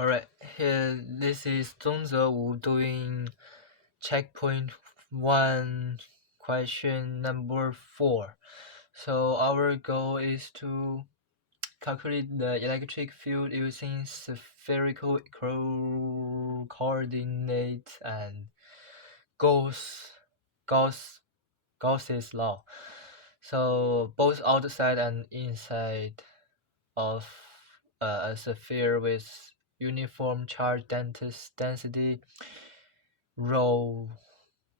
Alright, here this is Zongze doing checkpoint 1, question number 4. So our goal is to calculate the electric field using spherical coordinates and Gauss's law. So both outside and inside of a sphere with uniform charge density rho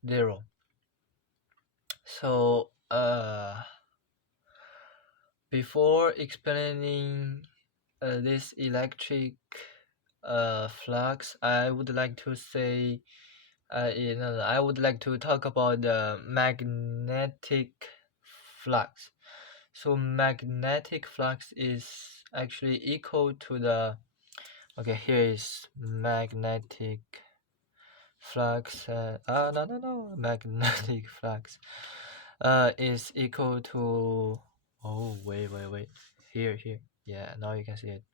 0. So before explaining this electric flux, I would like to say I would like to talk about the magnetic flux. So magnetic flux is actually equal to the here is magnetic flux. No, magnetic flux is equal to wait. Here. Yeah, now you can see it.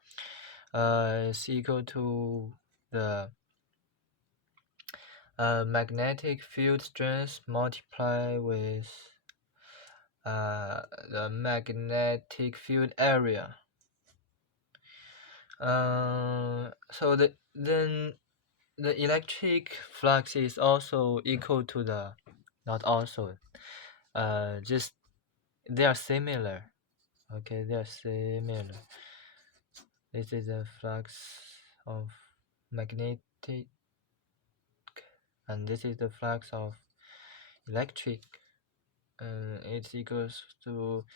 It's equal to the magnetic field strength multiplied with the magnetic field area. So then the electric flux is also equal to the just they are similar. Okay, they are similar. This is the flux of magnetic, and this is the flux of electric. It equals to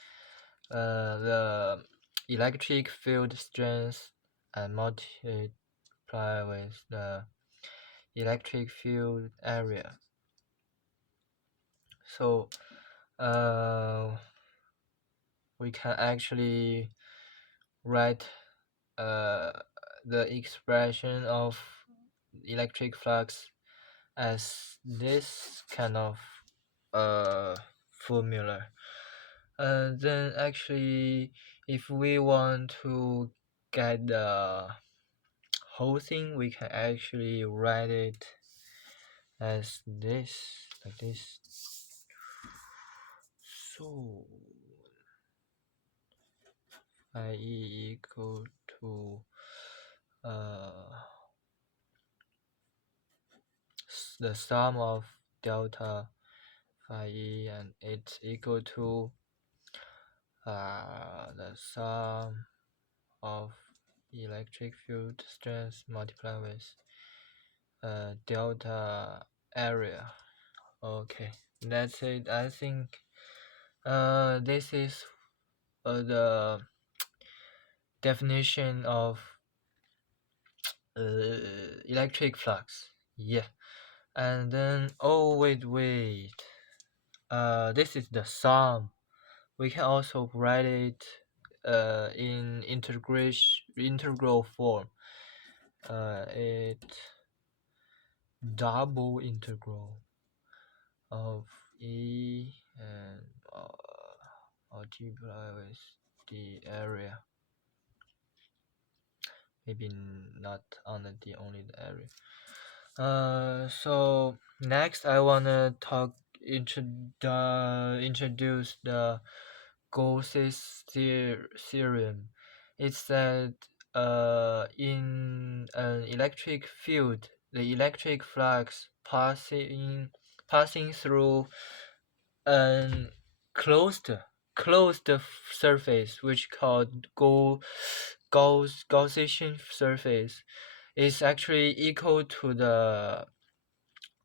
the electric field strength and multiply with the electric field area. So we can actually write the expression of electric flux as this kind of formula. Then actually, if we want to get the whole thing, we can actually write it as this, like this. So IE equal to the sum of delta phi E, and it's equal to the sum of electric field strength multiplied with delta area. Okay, that's it. I think this is the definition of electric flux. Yeah, and then wait, this is the sum. We can also write it in integral form. It double integral of E and multiply with the area. Maybe not only the area. So next I wanna introduce the Gauss's theorem. It said in an electric field, the electric flux passing through an closed surface, which called Gaussian surface, is actually equal to the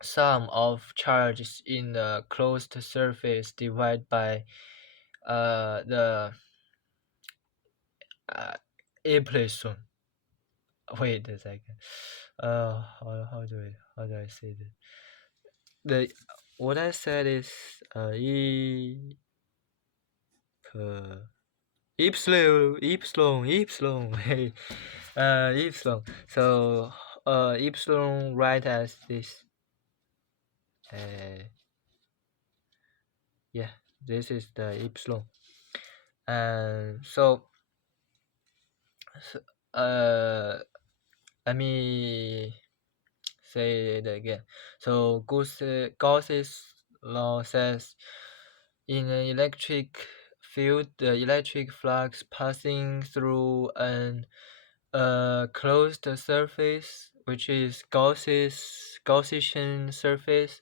sum of charges in the closed surface divided by the epsilon. Wait a second. How do I say this? What I said is epsilon. Hey, epsilon. So epsilon write as this. Yeah, this is the epsilon. And so let me say it again. So Gauss's law says in an electric field, the electric flux passing through an closed surface, which is Gaussian surface,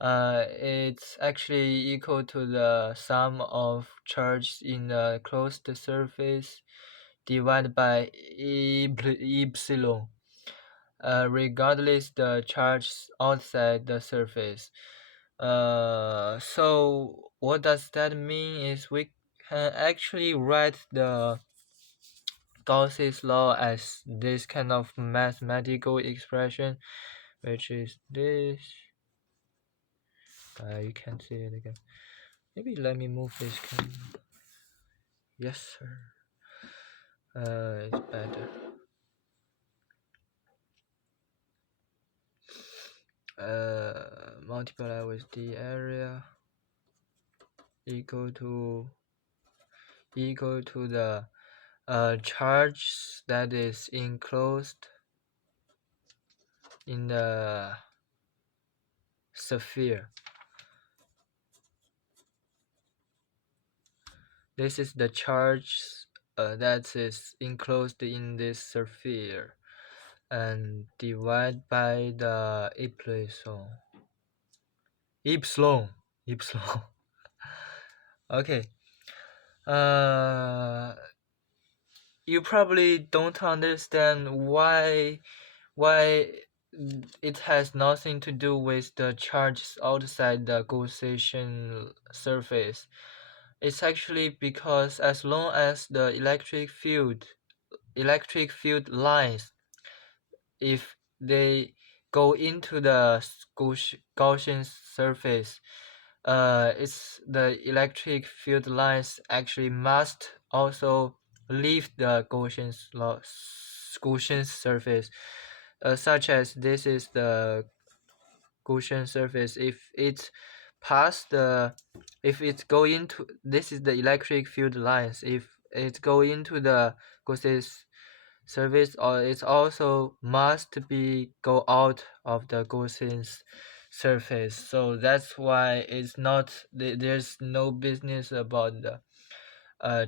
it's actually equal to the sum of charges in the closed surface divided by epsilon, regardless the charge outside the surface. So what does that mean is we can actually write the Gauss's law as this kind of mathematical expression, which is this. You can see it again. Maybe let me move this camera. Yes, sir. It's better. Multiply with the area equal to the charge that is enclosed in the sphere. This is the charge that is enclosed in this sphere, and divide by the epsilon. Okay. You probably don't understand why it has nothing to do with the charges outside the Gaussian surface. It's actually because as long as the electric field lines, if they go into the Gaussian surface, it's the electric field lines actually must also leave the Gaussian surface, such as this is the Gaussian surface. If it's go into, this is the electric field lines. If it go into the Gaussian surface, or it also must be go out of the Gaussian surface. So that's why it's not, there's no business about the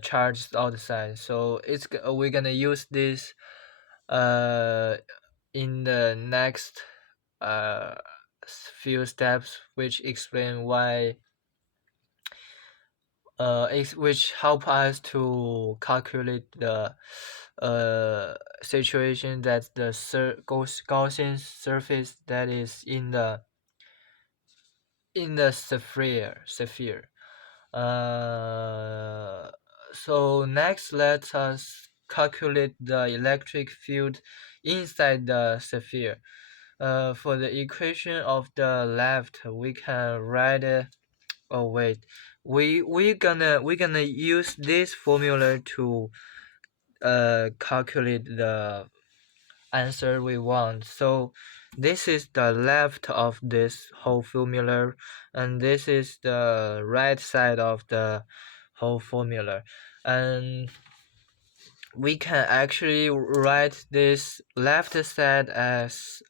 charges outside. So we're gonna use this in the next few steps, which explain why which help us to calculate the situation that the Gaussian surface that is in the sphere. So next, let us calculate the electric field inside the sphere. For the equation of the left, we can write it. Oh wait, we're gonna use this formula to calculate the answer we want. So this is the left of this whole formula, and this is the right side of the whole formula, and we can actually write this left side as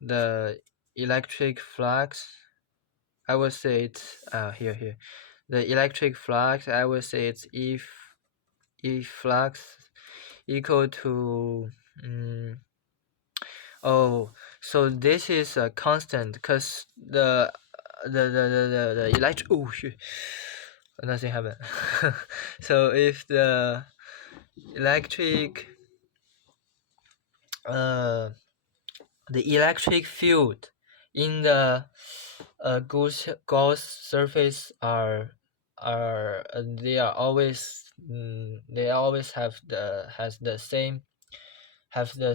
the electric flux. I would say it's here the electric flux. I would say it's E flux equal to oh, so this is a constant because the electric, oh shit, nothing happened. So if the electric the electric field in the Gauss surface they are always have the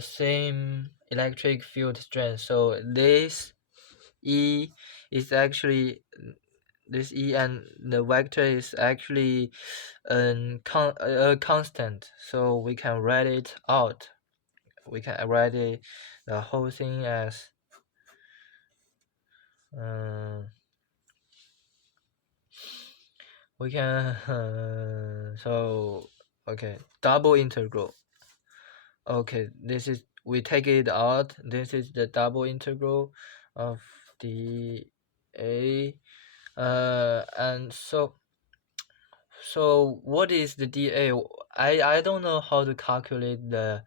same electric field strength. So this E is actually this E, and the vector is actually a constant. So we can write it out. We can write it the whole thing as we can so okay, double integral Okay, this is, we take it out. This is the double integral of dA. And so what is the dA? I don't know how to calculate the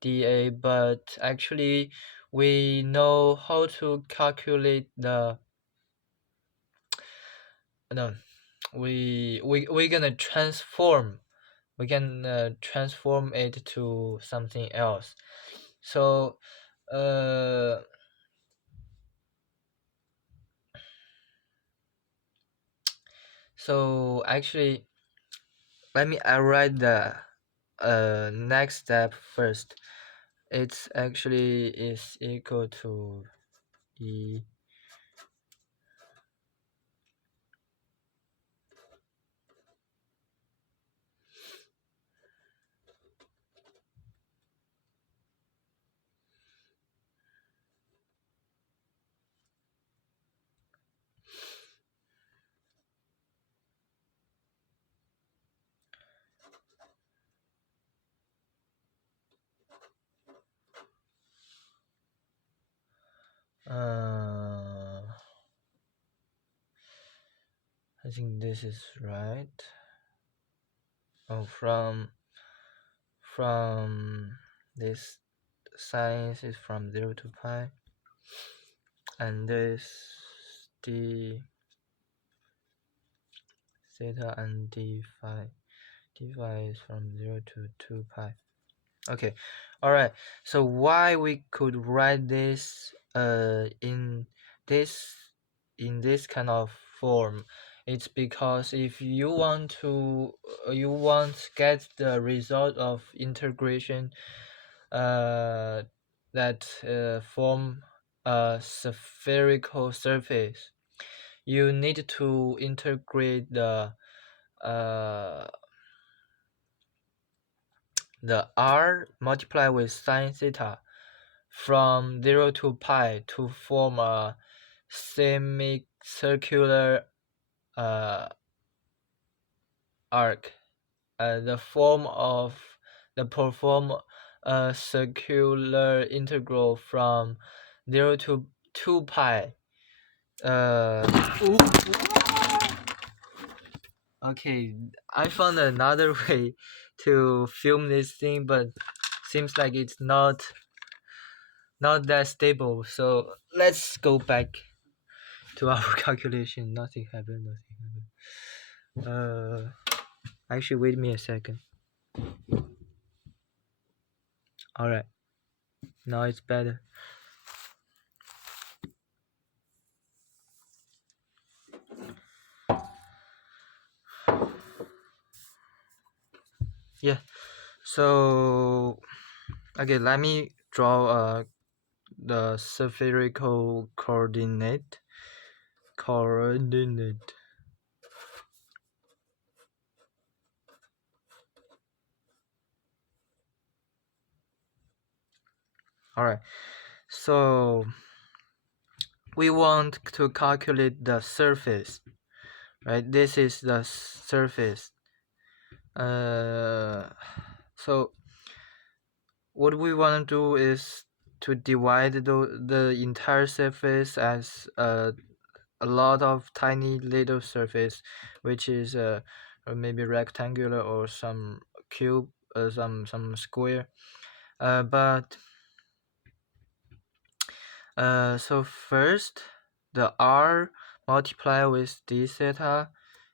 dA, but actually we know how to calculate the, no, we're gonna transform, we can transform it to something else. So actually, let me I write the next step first. It's actually is equal to e I think this is right. Oh, from this science is from 0 to pi, and this d theta and d phi is from 0 to 2 pi. Okay, all right. So why we could write this in this kind of form? It's because if you want to get the result of integration that form a spherical surface, you need to integrate uh the r multiplied with sine theta from 0 to pi to form a semicircular arc. Perform a circular integral from 0 to 2 pi. Okay, I found another way to film this thing, but seems like it's not that stable. So let's go back to our calculation. Nothing happened. Actually, wait me a second. All right, now it's better. Yeah. So okay, let me draw the spherical coordinate. All right. So we want to calculate the surface, right? This is the surface. So what we want to do is to divide the entire surface as a lot of tiny little surface, which is maybe rectangular or some cube, some square. But so first, the r multiplied with d theta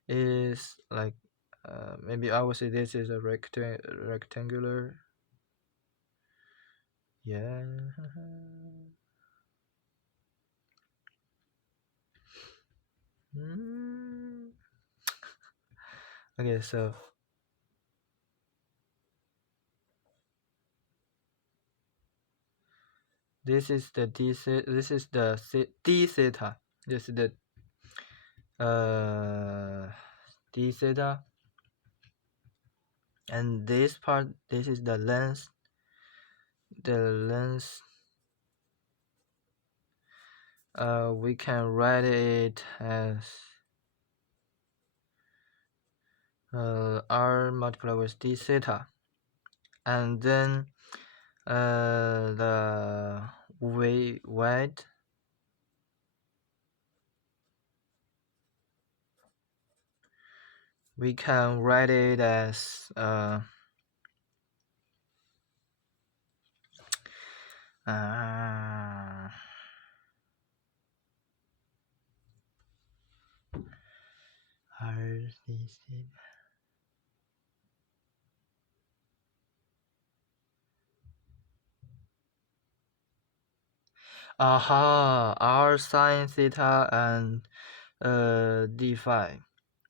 is like maybe I would say this is a rectangular. Yeah. Okay, so this is the d theta. This is the d theta. This is the d theta, and this part, this is the length. The length, we can write it as r multiplied with d theta, and then the weight, we can write it as RDC. Aha, r sine theta and d phi,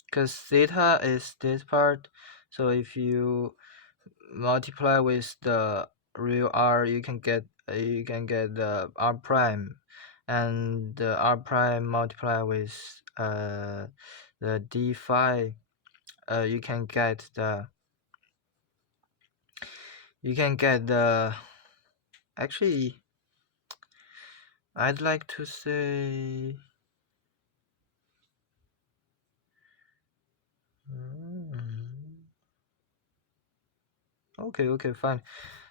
because theta is this part, so if you multiply with the real r, you can get the r prime, and the r prime multiply with the d phi, you can get the actually, I'd like to say okay, fine.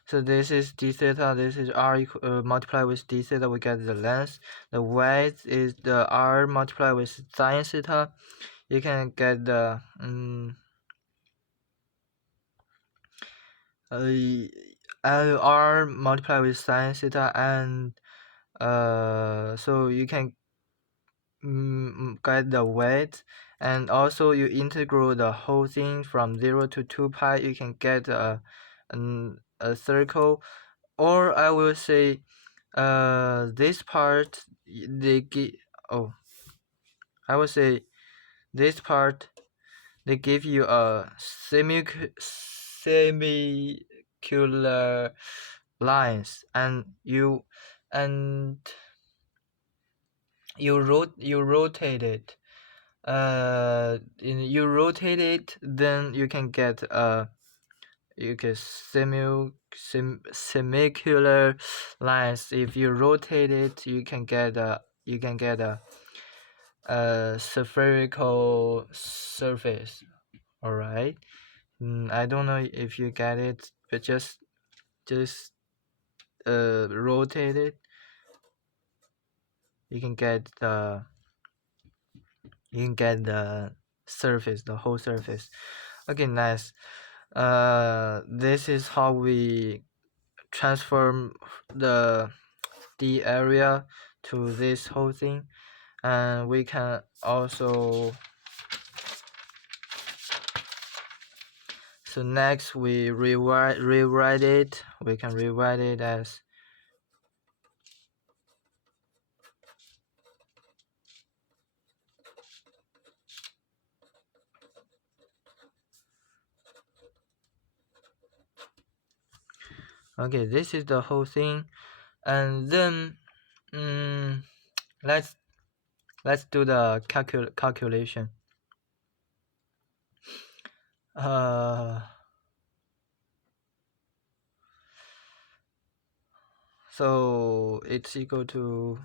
So this is d theta, this is r multiplied with d theta, we get the length. The width is the r multiplied with sine theta. You can get the r multiplied with sine theta, and so you can get the weight, and also you integral the whole thing from 0 to 2 pi, you can get a circle. Or I will say this part they give, I would say this part they give you a semicular lines, and you rotate it. You rotate it, then you can get semicular lines. If you rotate it, you can get a spherical surface. All right. I don't know if you get it, but just rotate it. You can get the surface, the whole surface. Okay, nice. This is how we transform the area to this whole thing, and we can also, so next we rewrite it. We can rewrite it as okay, this is the whole thing. And then let's do the calculation. So it's equal to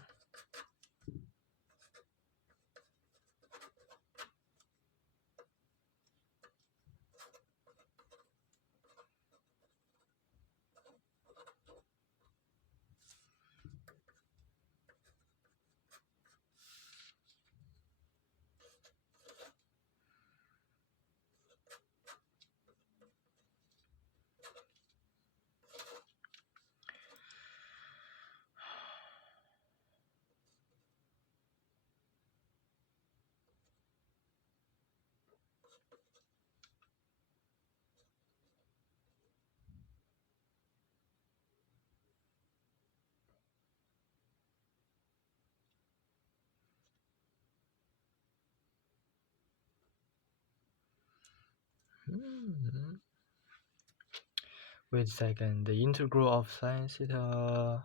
wait a second. The integral of sine theta.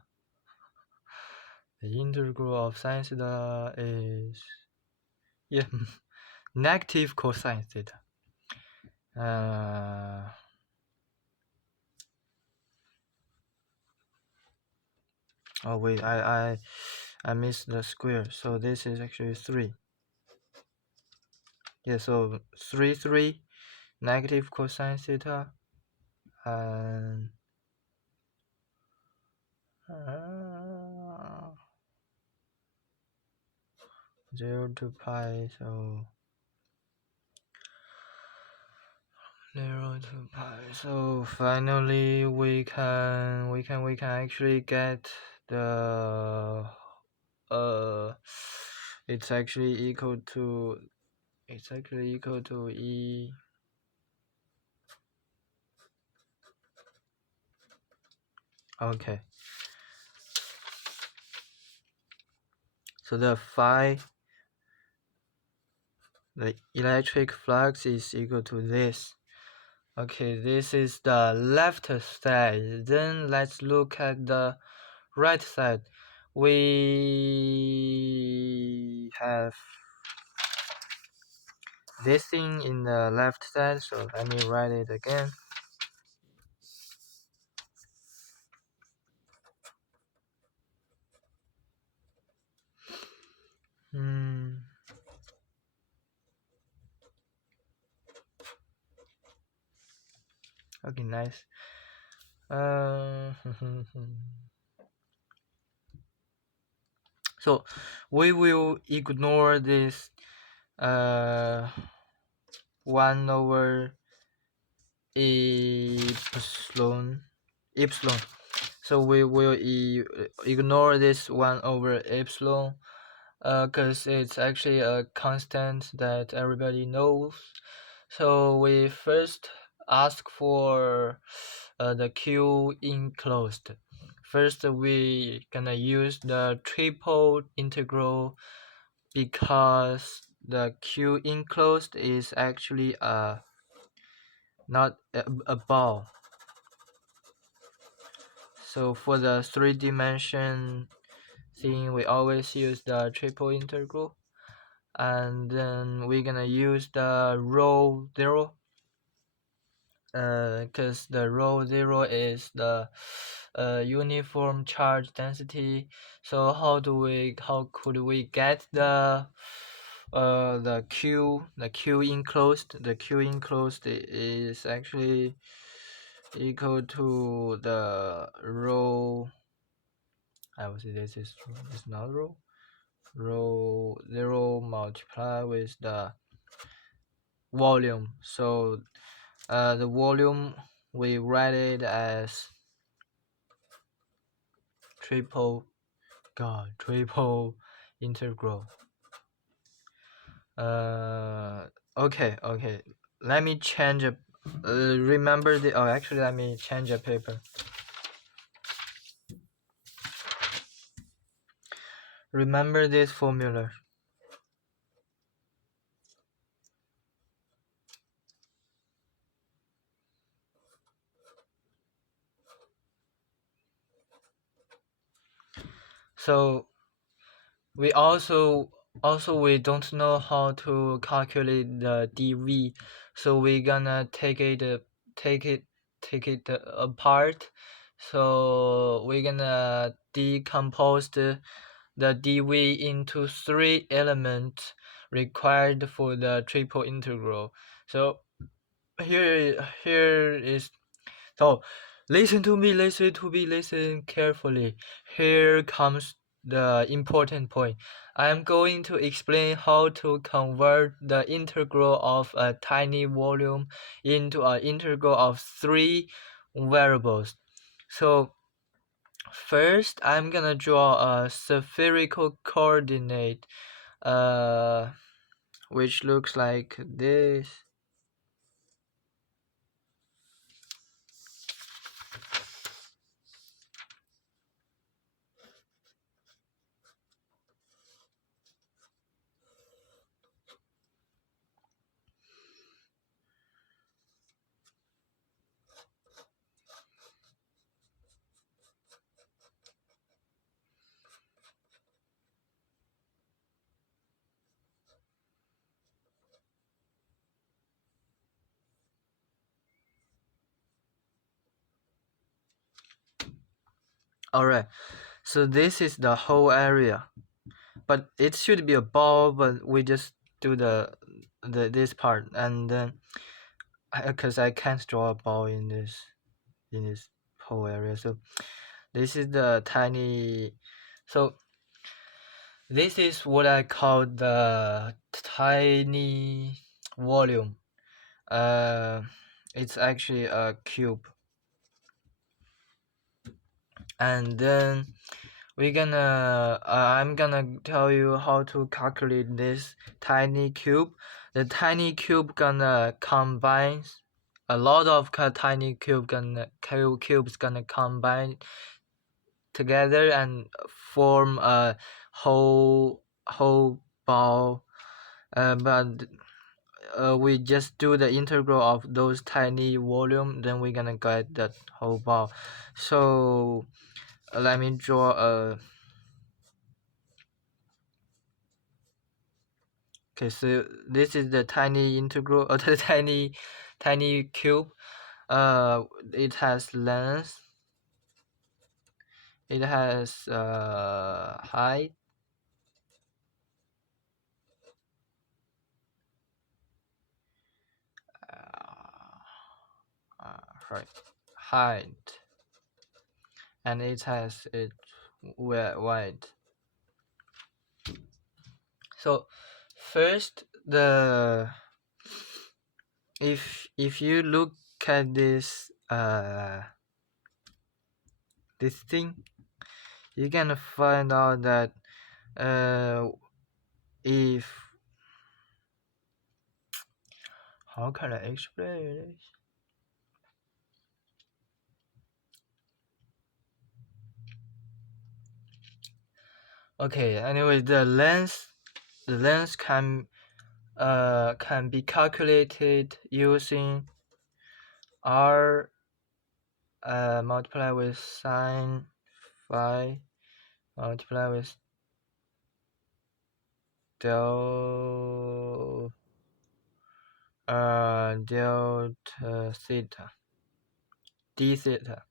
The integral of sine theta is negative cosine theta. Oh wait, I missed the square. So this is actually 3. Yeah, so 3 negative cosine theta, and uh, 0 to pi, so 0 to pi. So finally we can actually get the uh it's actually equal to e. Okay, so the electric flux is equal to this. Okay, this is the left side. Then let's look at the right side. We have this thing in the left side, so let me write it again. Okay, nice. So we will ignore this 1 over epsilon. So we will ignore this 1 over epsilon because it's actually a constant that everybody knows. So we first ask for the Q enclosed. First, we gonna use the triple integral because the Q enclosed is actually not a ball. So for the 3-dimension thing, we always use the triple integral, and then we're gonna use the rho 0 because the rho 0 is the uniform charge density. So how could we get the Q enclosed? The Q enclosed is actually equal to the rho. I would say this is not rho 0 multiplied with the volume. So the volume we write it as triple integral. Okay, let me change remember the actually let me change a paper. Remember this formula. So we also we don't know how to calculate the dv, so we're gonna take it apart. So we're gonna decompose the dv into 3 elements required for the triple integral. So here is, so listen to me, listen carefully. Here comes the important point. I am going to explain how to convert the integral of a tiny volume into an integral of 3 variables. So first, I'm gonna draw a spherical coordinate, which looks like this. Alright, so this is the whole area, but it should be a ball, but we just do this part, and then because I can't draw a ball in this whole area. So This is the tiny. So this is what I call the tiny volume. It's actually a cube, and then I'm gonna tell you how to calculate this tiny cube. The tiny cube gonna combine a lot of tiny cubes gonna combine together and form a whole ball. But we just do the integral of those tiny volume, then we're gonna get that whole ball. So let me draw a. Okay, so this is the tiny integral, or the tiny cube. It has length. It has height. Right, height, and it has its width. So first, if you look at this this thing, you can find out that if how can I explain it? Okay, anyway, the length can be calculated using r multiplied with sine phi multiplied with delta theta d theta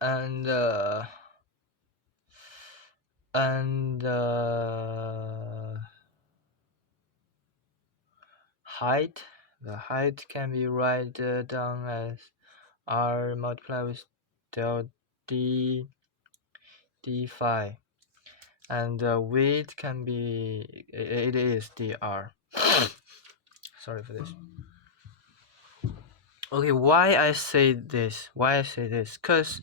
and height. The height can be written down as r multiplied with del d phi, and the width can be it is dr. Sorry for this. Okay, why I say this? Because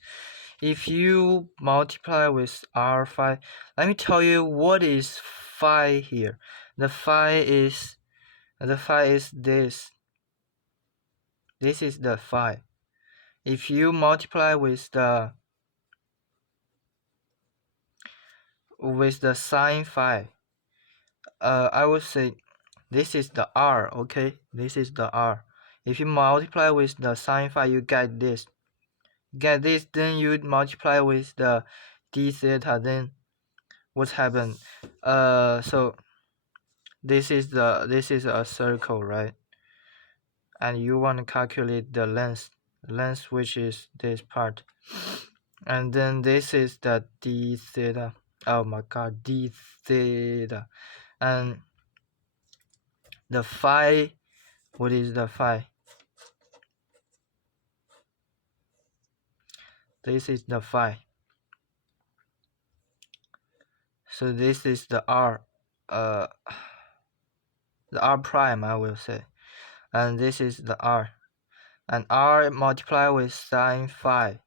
if you multiply with r phi, let me tell you what is phi here. The phi is this. This is the phi. If you multiply with the sine phi, I would say this is the r. Okay, this is the r. If you multiply with the sine phi, you get this. Then you multiply with the d theta. Then what's happened? So this is a circle, right? And you want to calculate the length, which is this part, and then this is the d theta. Oh my god, d theta. And the phi, what is the phi? This is the phi. So this is the r, the r prime, I will say, and this is the r, and r multiplied with sine phi,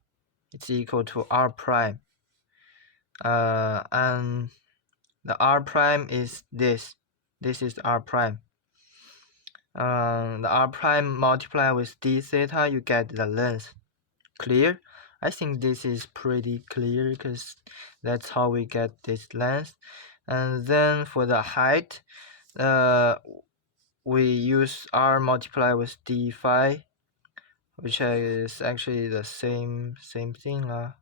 it's equal to r prime. And the r prime is this. This is r prime. The r prime multiplied with d theta, you get the length. Clear? I think this is pretty clear because that's how we get this length. And then for the height, we use r multiplied with d phi, which is actually the same thing.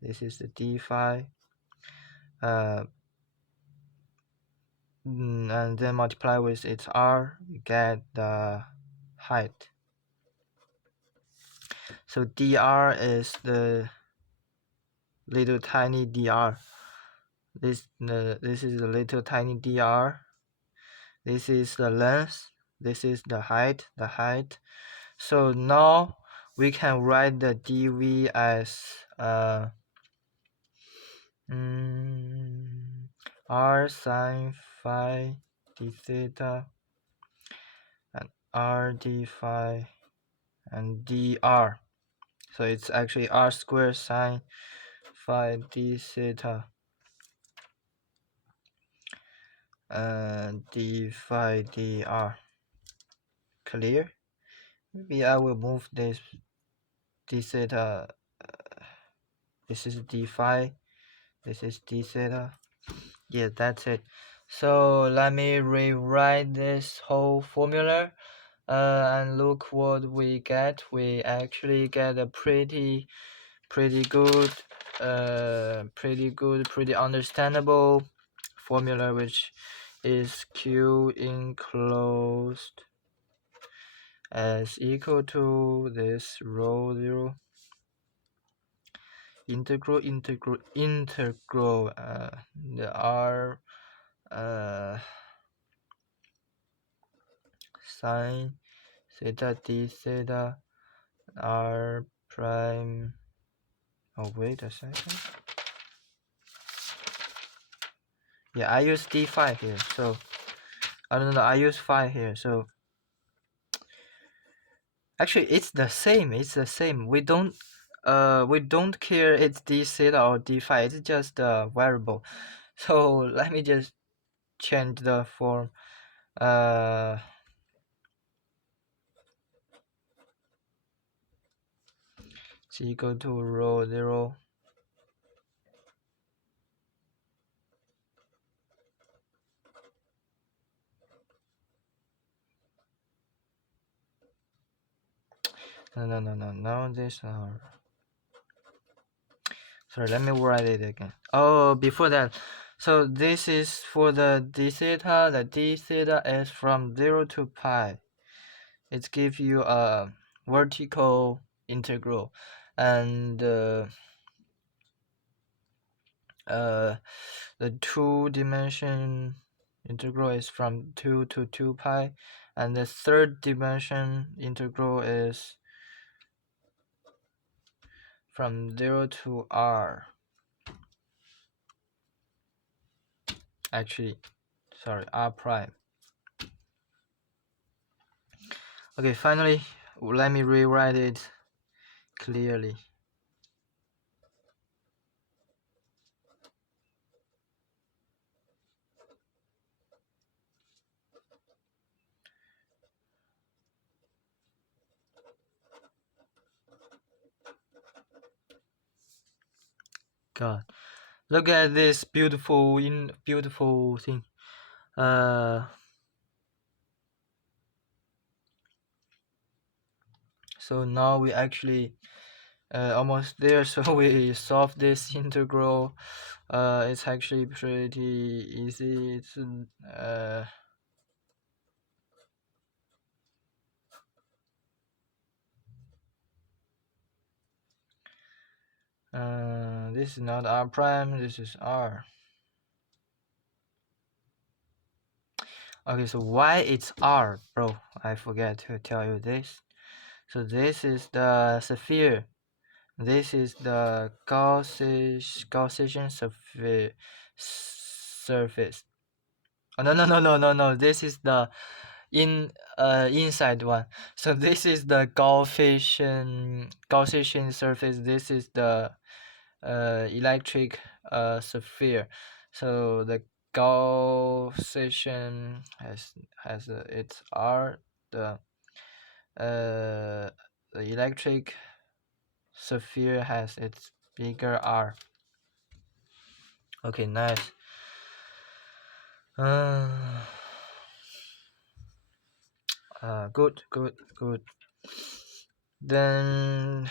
This is the d phi. And then multiply with its r, you get the height. So dr is the little tiny dr. This is the little tiny dr. This is the length. This is the height. So now we can write the dv as r sine phi d theta and r d phi and dr. So it's actually r squared sine phi d theta d phi dr. Clear? Maybe I will move this d theta. This is d phi. This is d theta. Yeah, that's it. So let me rewrite this whole formula. And look what we get. We actually get a pretty good, pretty understandable formula, which is q enclosed as equal to this rho 0 integral the r sine theta d theta r prime. Oh, wait a second. Yeah, I use d5 here, so I don't know, I use phi here, so actually it's the same. We don't care it's d theta or d phi. It's just a variable. So let me just change the form. It's equal to rho 0 no, this sorry, let me write it again. Oh, before that, so this is for the d theta. The d theta is from 0 to pi. It gives you a vertical integral, and the 2-dimension integral is from 2 to 2 pi, and the 3rd-dimension integral is from 0 to r. Actually, sorry, r prime. Okay, finally, let me rewrite it clearly. God, look at this beautiful thing. So now we actually almost there. So we solve this integral. It's actually pretty easy. It's this is not r prime, this is r. Okay, so why it's r, bro? I forget to tell you this. So this is the sphere. This is the Gaussian surface. Oh, no. This is the inside one. So this is the Gaussian surface. This is the electric sphere. So the Gaussian has its r. The electric sphere has its bigger r. Okay, nice. Good. Then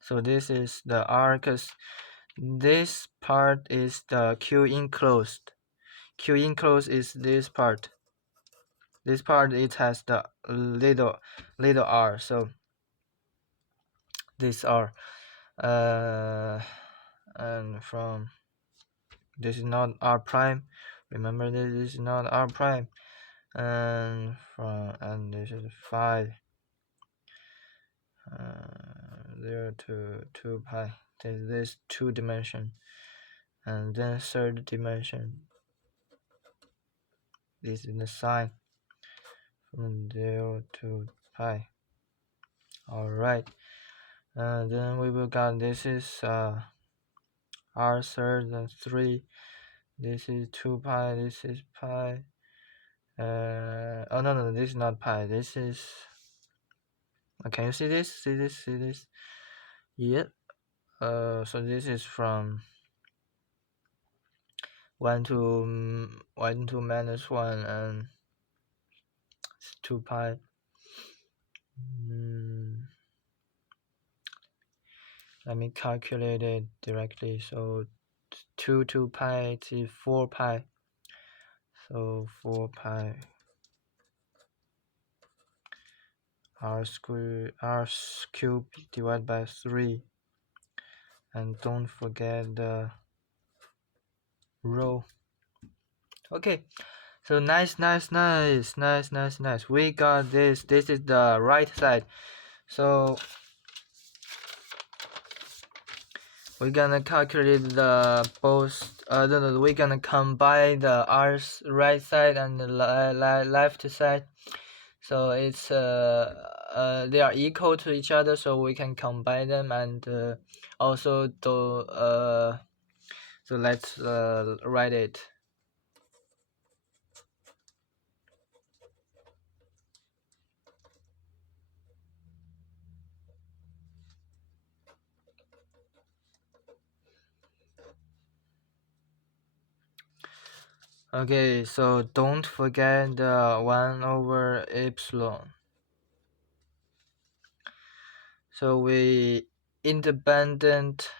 so this is the r, because this part is the q enclosed. Q enclosed is this part. This part, it has the little r. So this r, and from this is not r prime. Remember, this is not r prime. And this is phi. 0 to 2 pi. This 2 dimension, and then third dimension. This is the sine from 0 to pi. Alright, then we will got this is r third and 3. This is 2 pi. This is pi. Oh no, this is not pi. This is. Can you see this? See this? Yep. So this is from 1 to minus 1 and 2 pi. Let me calculate it directly. So 2 pi is 4 pi. So 4 pi r cube divided by 3. And don't forget the rho. Okay, so nice. We got this. This is the right side. So we're gonna calculate the both. We're gonna combine the r's right side and the left side. So it's they are equal to each other, so we can combine them, and also do so let's write it. Okay, so don't forget the 1 over epsilon. So we independent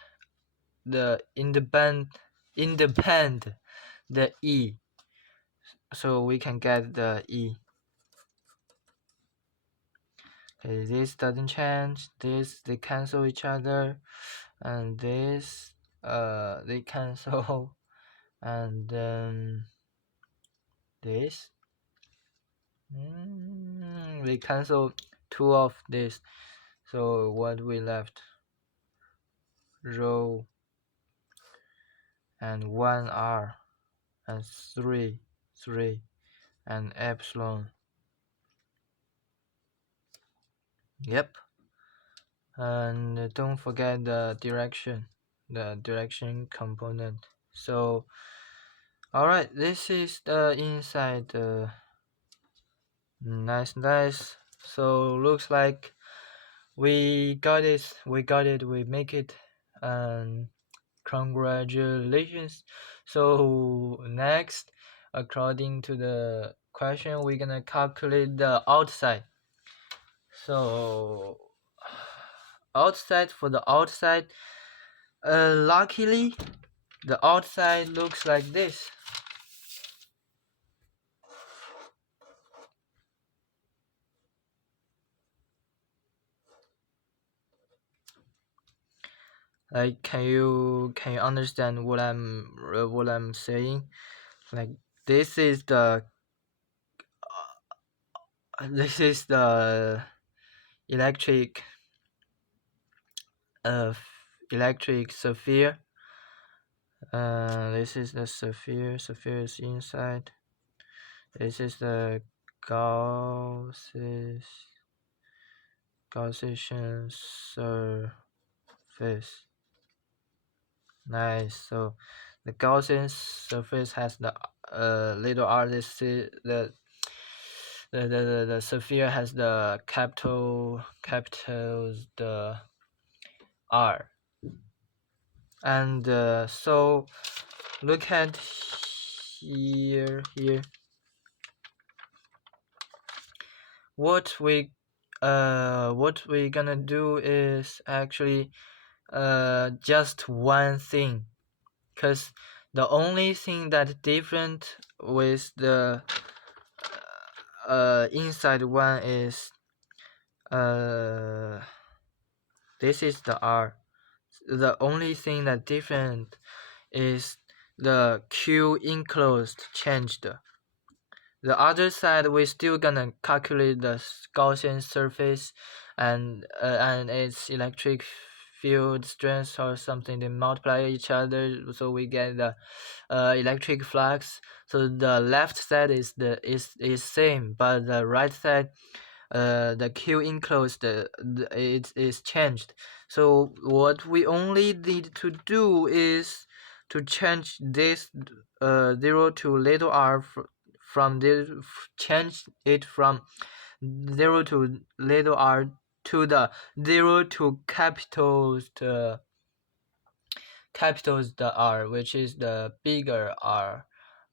the e, so we can get the e. Okay, this doesn't change. This they cancel each other, and this they cancel, and then this they cancel 2 of this. So what we left? Rho and 1r and 3 and epsilon. Yep. And don't forget the direction component. So alright, this is the inside. Nice. So looks like we got it. We make it, and congratulations. So next, according to the question, we're gonna calculate the outside. So for the outside, luckily the outside looks like this. Like, can you understand what I'm saying? Like, this is the electric sphere. This is the sphere is inside. This is the Gaussian surface. Nice. So the Gaussian surface has the little r. The sphere has the capitals the r. And so look at here. What we gonna do is actually just one thing, because the only thing that different with the inside one is this is the r. The only thing that different is the Q enclosed changed. The other side we still gonna calculate the Gaussian surface, and its electric field strength or something, they multiply each other, so we get the electric flux. So the left side is same, but the right side, the Q enclosed, it is changed. So what we only need to do is to change this 0 to little r from this, change it from 0 to little r to the 0 to capitals the R, which is the bigger R.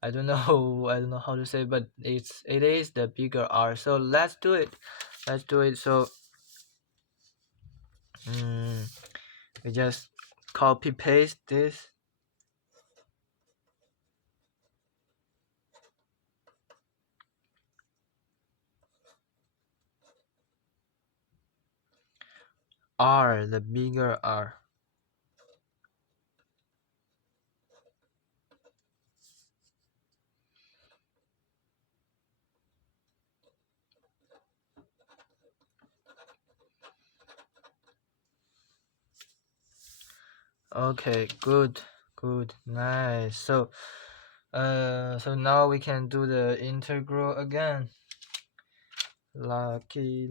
I don't know I don't know how to say, but it is the bigger R. So let's do it. So we just copy paste this. R, the bigger R. Okay, good, nice. So now we can do the integral again. Lucky.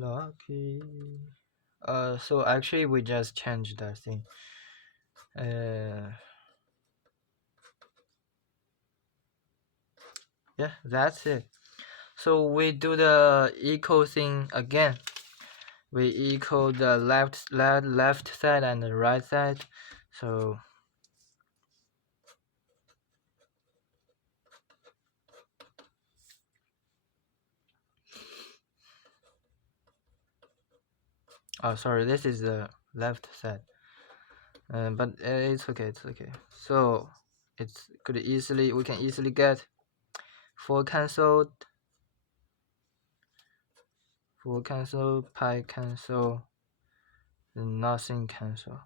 So actually we just changed the thing. Yeah, that's it. So we do the equal thing again. We equal the left side and the right side. So oh, sorry, this is the left side. But it's okay. So we can easily get 4 cancelled, pi cancel, and nothing cancel.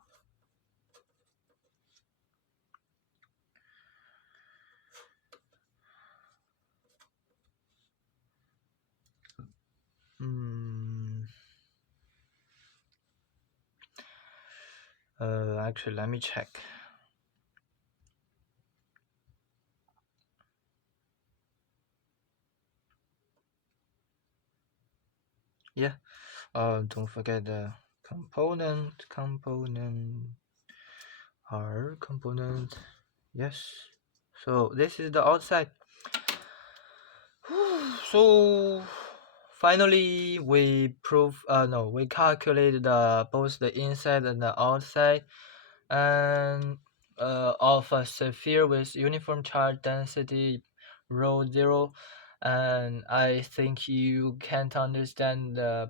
Actually, let me check. Yeah. Don't forget the component. R component. Yes. So this is the outside. So finally we calculated both the inside and the outside, and of a sphere with uniform charge density rho 0. And I think you can't understand the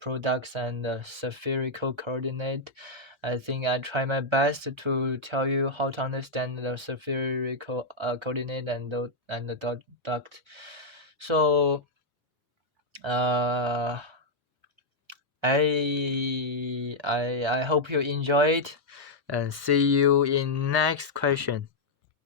products and the spherical coordinate. I think I try my best to tell you how to understand the spherical coordinate and the dot. So I hope you enjoyed, and see you in next question.